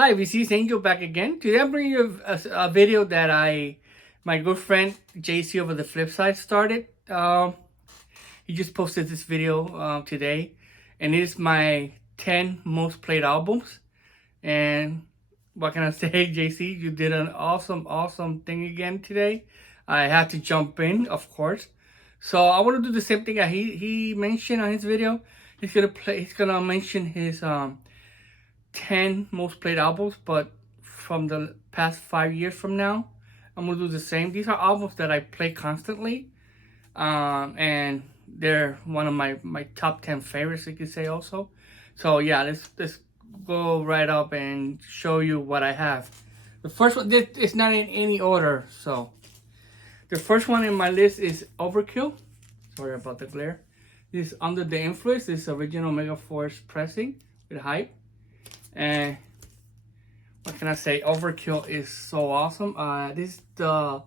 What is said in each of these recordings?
Hi, VC's Angel back again. Today I'm bringing you a video that my good friend JC over the flip side started. He just posted this video today, and it is my 10 most played albums. And what can I say, JC? You did an awesome thing again today. I had to jump in, of course. So I want to do the same thing that he mentioned on his video. He's gonna mention his 10 most played albums, but from the past 5 years from now, I'm gonna do the same. These are albums that I play constantly, and they're one of my top 10 favorites, you could say also. So yeah, let's go right up and show you what I have. The first one, this is not in any order, so the first one in my list is Overkill. Sorry about the glare. This is Under the Influence. This is original Megaforce pressing with Hype. And what can I say? Overkill is so awesome. This is the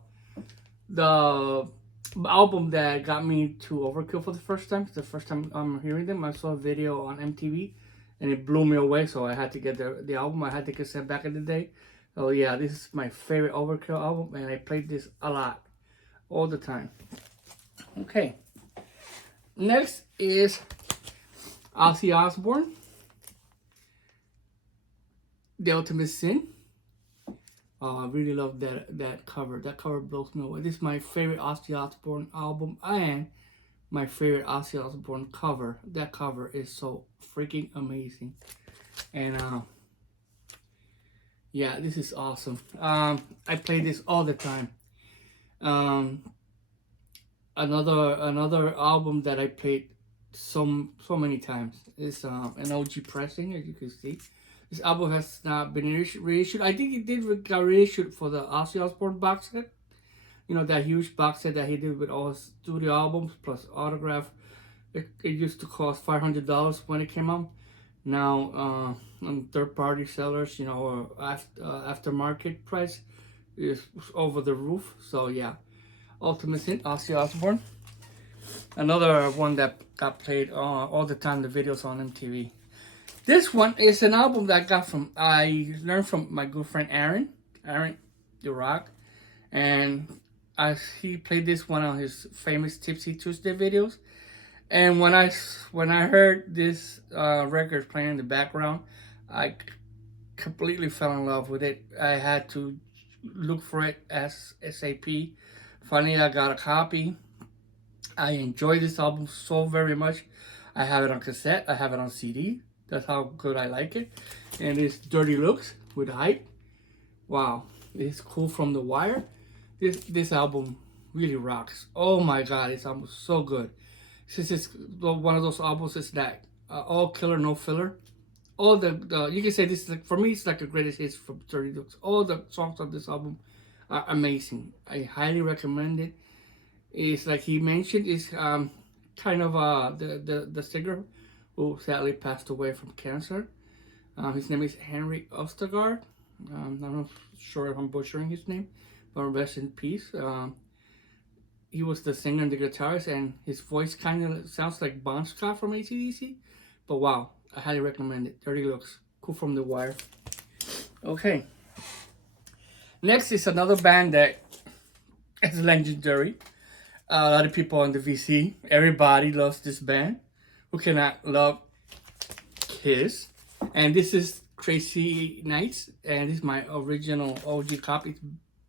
album that got me to Overkill for the first time. It's the first time I'm hearing them. I saw a video on MTV and it blew me away, so I had to get the album. I had the cassette back in the day. So yeah, this is my favorite Overkill album, and I played this a lot, all the time. Okay. Next is Ozzy Osbourne, The Ultimate Sin. I really love that cover. That cover blows me away. This is my favorite Ozzy Osbourne album and my favorite Ozzy Osbourne cover. That cover is so freaking amazing. And yeah, this is awesome. I play this all the time. Another album that I played so many times is an OG pressing, as you can see. This album has not been reissued. I think it did got reissued for the Ozzy Osbourne box set. You know, that huge box set that he did with all his studio albums plus autograph. It used to cost $500 when it came out. Now, on third-party sellers, you know, aftermarket price is over the roof. So yeah, Ultimate Sin, Ozzy Osbourne. Another one that got played all the time. The videos on MTV. This one is an album that I learned from my good friend Aaron the Rock, and he played this one on his famous Tipsy Tuesday videos. And when I heard this record playing in the background, I completely fell in love with it. I had to look for it as SAP. Finally, I got a copy. I enjoy this album so very much. I have it on cassette. I have it on CD. That's how good I like it. And it's Dirty Looks with Hype. Wow, it's Cool from the Wire. This album really rocks. Oh my God, this album is so good. This is one of those albums that's that all killer, no filler. All the you can say this is like, for me, it's like the greatest hits from Dirty Looks. All the songs on this album are amazing. I highly recommend it. It's like he mentioned, is kind of the singer who sadly passed away from cancer. His name is Henry Ostergaard. I'm not sure if I'm butchering his name, but rest in peace. He was the singer and the guitarist, and his voice kind of sounds like Bon Scott from AC/DC. But wow, I highly recommend it. Dirty Looks, Cool from the Wire. Okay. Next is another band that is legendary. A lot of people on the VC, everybody loves this band. Who cannot love Kiss? And this is Crazy Nights, and this is my original OG copy. It's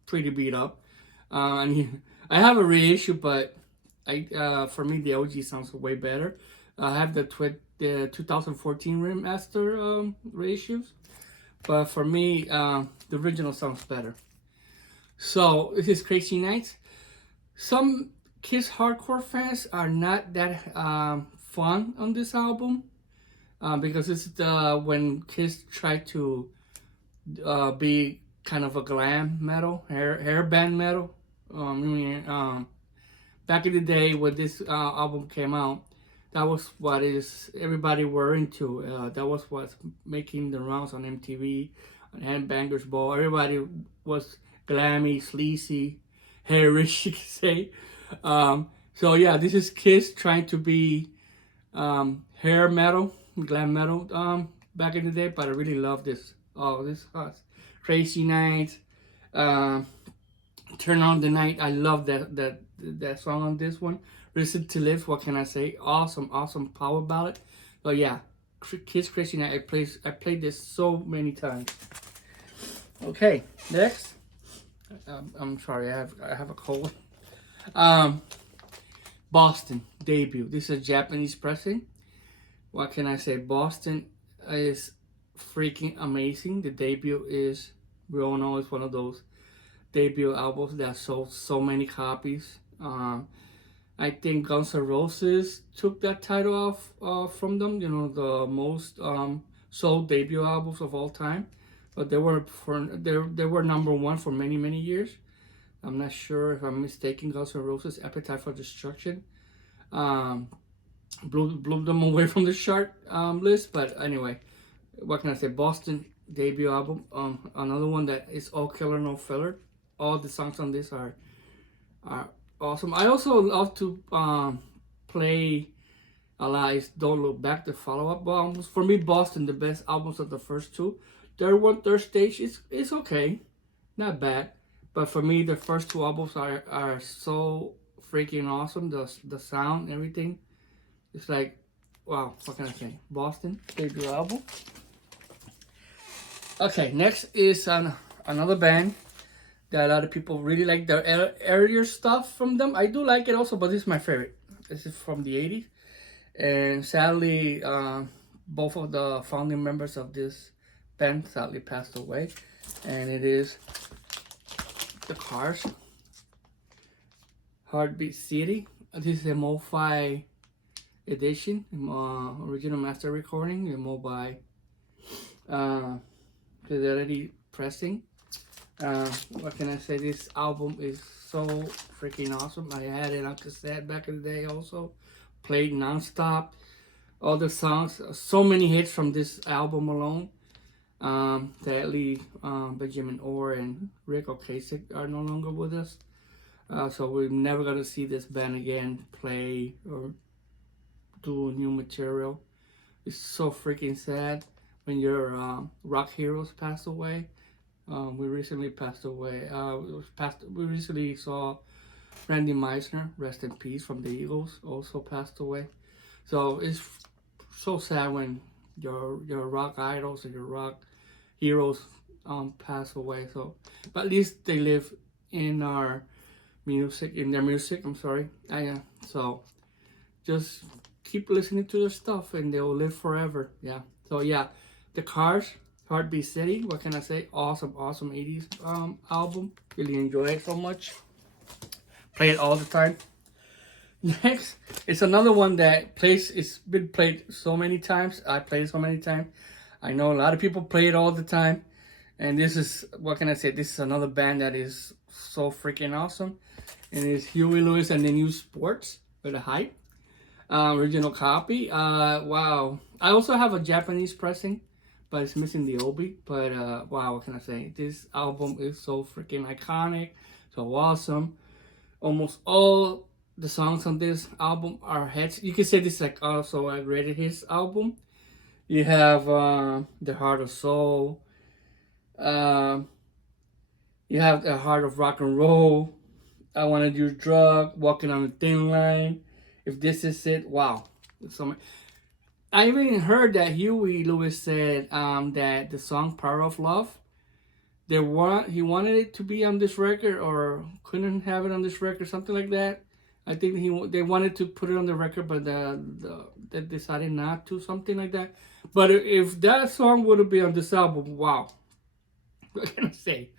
pretty beat up. I have a reissue, but for me the OG sounds way better. I have the 2014 remaster reissues, but for me the original sounds better. So this is Crazy Nights. Some Kiss hardcore fans are not that fun on this album because it's when Kiss tried to be kind of a glam metal, hair band metal. Back in the day when this album came out, that was what everybody were into. That was what's making the rounds on MTV, on Headbangers Ball. Everybody was glammy, sleazy, hairish, you could say. So yeah, this is Kiss trying to be hair metal, glam metal back in the day, but I really love this Oh, this Crazy Nights. Turn on the Night. I love that song on this one. Listen to Live. What can I say? Awesome power ballad. But yeah, Kiss Crazy Night. I played this so many times. Okay, next. I'm sorry. I have a cold. Um, Boston debut. This is a Japanese pressing. What can I say? Boston is freaking amazing. The debut is, we all know, it's one of those debut albums that sold so many copies. I think Guns N' Roses took that title off from them. You know, the most sold debut albums of all time. But they were number one for many years. I'm not sure if I'm mistaken. Guns N' Roses, Appetite for Destruction, blew them away from the chart list. But anyway, what can I say? Boston debut album. Another one that is all killer, no filler. All the songs on this are awesome. I also love to play a lot is Don't Look Back, the follow-up albums. For me, Boston, the best albums of the first two. Third stage is okay, not bad. But for me, the first two albums are so freaking awesome. The sound, everything. It's like, wow, what can I say? Boston, debut album. Okay, next is another band that a lot of people really like their earlier stuff from them. I do like it also, but this is my favorite. This is from the 80s. And sadly, both of the founding members of this band sadly passed away. And it is the Cars. Heartbeat City. This is a MoFi edition, original master recording, a MoFi fidelity pressing. What can I say? This album is so freaking awesome. I had it on cassette back in the day also. Played non-stop. All the songs, so many hits from this album alone. Sadly, Benjamin Orr and Rick Ocasek are no longer with us. So we're never going to see this band again play or do new material. It's so freaking sad when your rock heroes pass away. We recently passed away. We recently saw Randy Meisner, rest in peace, from the Eagles, also passed away. So it's so sad when your rock idols and your rock heroes pass away. So, but at least they live in our music, in their music. I'm sorry. So just keep listening to their stuff, and they will live forever. Yeah. So yeah, the Cars. Heartbeat City, what can I say? Awesome 80s album. Really enjoy it so much. Play it all the time. Next, it's another one that it's been played so many times. I played it so many times. I know a lot of people play it all the time. And this is, what can I say? This is another band that is so freaking awesome. And it's Huey Lewis and the New Sports with a Hype. Original copy. Wow. I also have a Japanese pressing, but it's missing the obi. But wow, what can I say? This album is so freaking iconic, so awesome. Almost all the songs on this album are hits. You can say this is like also a greatest hits album. You have The Heart of Soul. You have The Heart of Rock and Roll. I Wanna Do Drug. Walking on a Thin Line. If This Is It. Wow. So I even heard that Huey Lewis said that the song "Power of Love," he wanted it to be on this record, or couldn't have it on this record, something like that. I think they wanted to put it on the record, but they decided not to, something like that. But if that song would have been on this album, wow, what can I say?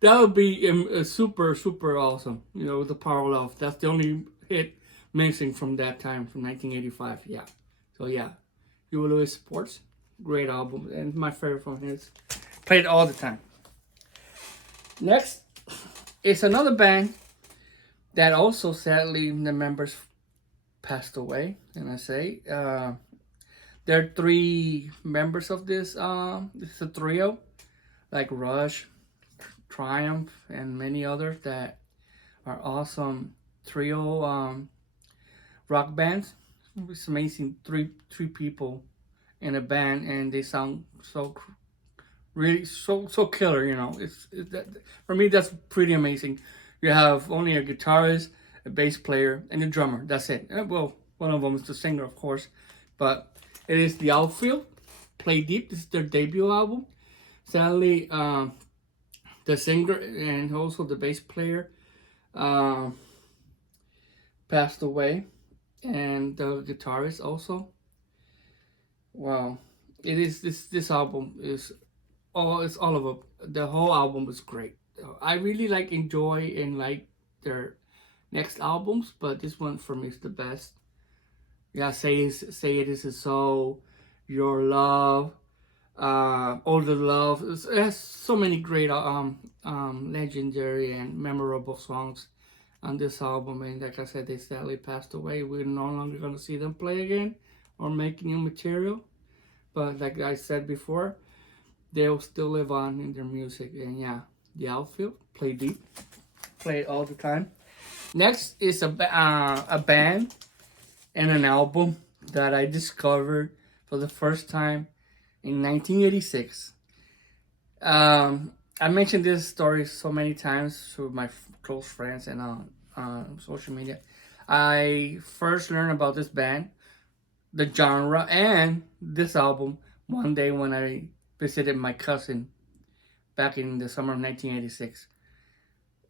That would be super awesome. You know, the "Power of Love." That's the only hit missing from that time, from 1985. Yeah. So yeah. Huey Lewis Sports, great album, and my favorite from his. Played all the time. Next is another band that also sadly the members passed away, and I say there are three members of this. This is a trio, like Rush, Triumph, and many others that are awesome trio rock bands. It's amazing, three people in a band, and they sound so really so killer. You know, that, for me that's pretty amazing. You have only a guitarist, a bass player, and a drummer. That's it. Well, one of them is the singer, of course, but it is the outfield. Play Deep. This is their debut album. Sadly, the singer and also the bass player um, passed away, and the guitarist also. Wow, it is this album is it's all of it. The whole album is great. I really like enjoy and like their next albums, but this one for me is the best. Yeah, say it is so, your love, all the love. It has so many great legendary and memorable songs on this album. And like I said, they sadly passed away. We're no longer gonna see them play again or make new material. But like I said before, they'll still live on in their music. And yeah, the outfield, Play Deep, play it all the time. Next is a band and an album that I discovered for the first time in 1986. I mentioned this story so many times to my close friends and on social media. I first learned about this band, the genre, and this album one day when I visited my cousin back in the summer of 1986.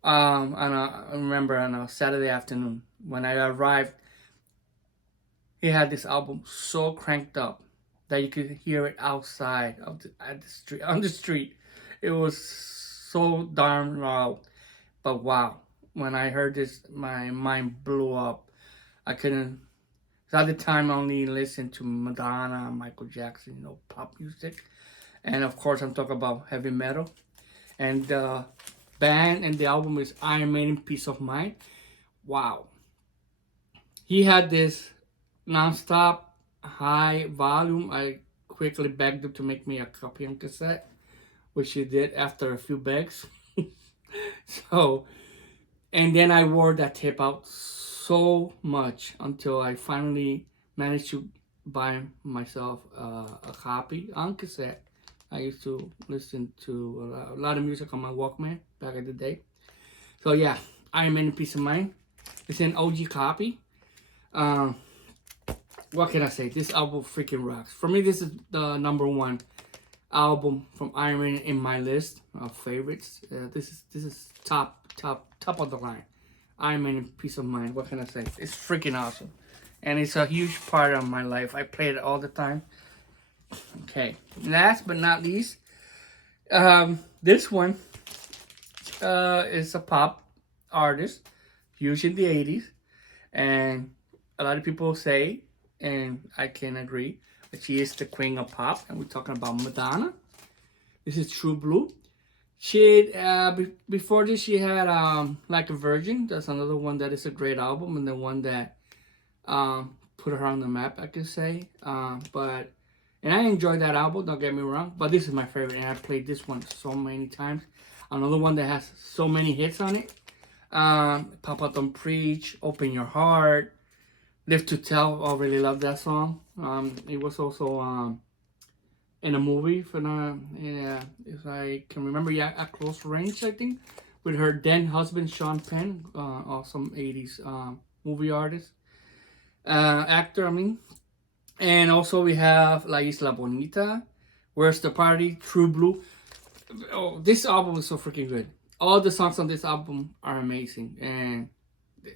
I remember on a Saturday afternoon when I arrived, he had this album so cranked up that you could hear it outside of at the street on the street. It was so darn loud. But wow, when I heard this, my mind blew up. I couldn't. At the time, I only listened to Madonna, Michael Jackson, pop music, and of course, I'm talking about heavy metal. And the band and the album is Iron Maiden, Peace of Mind. Wow, he had this non-stop high volume. I quickly begged him to make me a copy on cassette, which he did after a few begs. So, and then I wore that tape out so much until I finally managed to buy myself a copy on cassette. I used to listen to a lot of music on my Walkman back in the day. So yeah, Iron Man, Peace of Mind. It's an OG copy. What can I say? This album freaking rocks. For me, this is the number one album from Iron Man in my list of favorites. This is top of the line. Iron Man, Peace of Mind. What can I say? It's freaking awesome, and it's a huge part of my life. I play it all the time. Okay, last but not least, this one is a pop artist, huge in the 80s, and a lot of people say, and I can agree, that she is the queen of pop, and we're talking about Madonna. This is True Blue. She before this she had Like a Virgin. That's another one that is a great album, and the one that put her on the map, I could say. And I enjoyed that album, don't get me wrong, but this is my favorite, and I played this one so many times. Another one that has so many hits on it. Papa Don't Preach, Open Your Heart, Live to Tell. I really love that song. It was also in a movie if I can remember, At Close Range, I think, with her then husband Sean Penn, awesome 80s movie artist, actor, I mean. And also we have La Isla Bonita, Where's the Party, True Blue. Oh, this album is so freaking good. All the songs on this album are amazing, and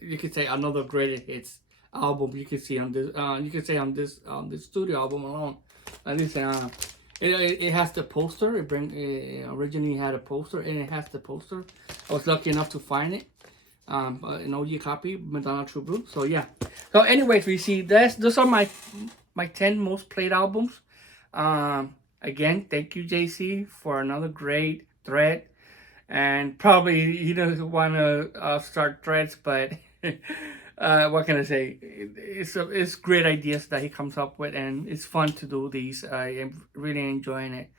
you could say another greatest hits album. You could see on this. You could say on this studio album alone. At least it has the poster. It originally had a poster, and it has the poster. I was lucky enough to find it. An OG copy, Madonna True Blue. So yeah. So anyways, we see this. Those are my 10 most played albums. Again, thank you, JC, for another great thread. And probably he doesn't want to start threads, but what can I say? It's great ideas that he comes up with, and it's fun to do these. I am really enjoying it.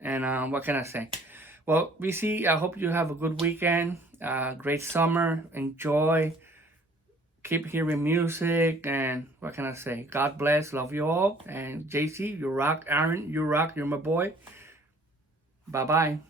And what can I say? Well, BC, I hope you have a good weekend. Great summer. Enjoy. Keep hearing music, and what can I say? God bless. Love you all. And JC, you rock. Aaron, you rock. You're my boy. Bye bye.